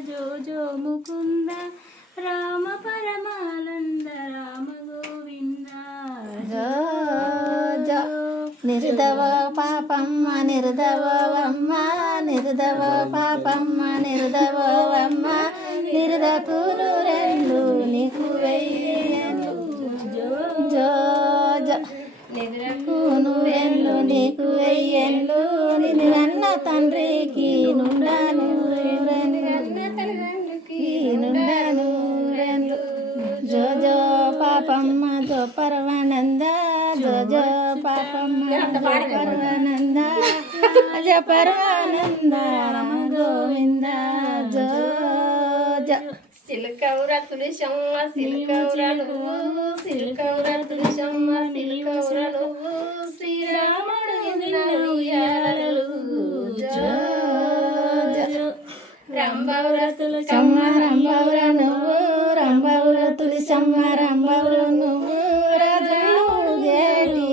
జో జో ముకుంద రామ పరమానంద రామ గోవింద జో జో నిర్దవ పాపమ్మ నిర్దవమ్మ నిర్దవ పాపమ్మ నిర్దవమ్మ నిర్దకులు రెండు నీకు వెయ్యను జో జో నిద్రకును రెండు నీకు వెయ్యన్లు నిన్న తండ్రికి నుండాను నుండాను రెండు జో జో పాపమ్మ జో పరమానంద జో జో పాపమ్మ పరమానంద జో పరమానంద రామ గోవింద జో జో సిల్కౌర తులసమ్మ సిల్కౌర నువ్వు సిల్కౌర తులసమ్మ సిల్కౌర నువ్వు శ్రీరాముడు ఉయ్యాలలు జో జో రంభౌర తులసమ్మ రంభౌర నువ్వు రంభౌర తులసమ్మ రంభౌర నువ్వు రాజు గేటి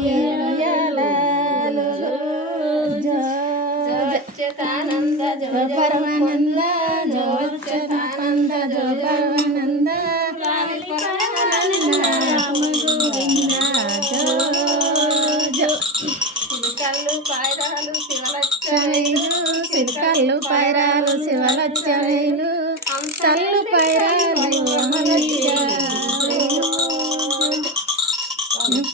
ఉయ్యాలలు జో అచ్యుతానంద జో పరమానంద జో అచ్యుతానంద జో పరమానంద రామ గోవింద జో జో సిల్కల్లు పాయరాలు శివలచ్చవేలు సిరికల్లు పైరాలు శివలచ్చవేలు హంసల్లు పైరాలు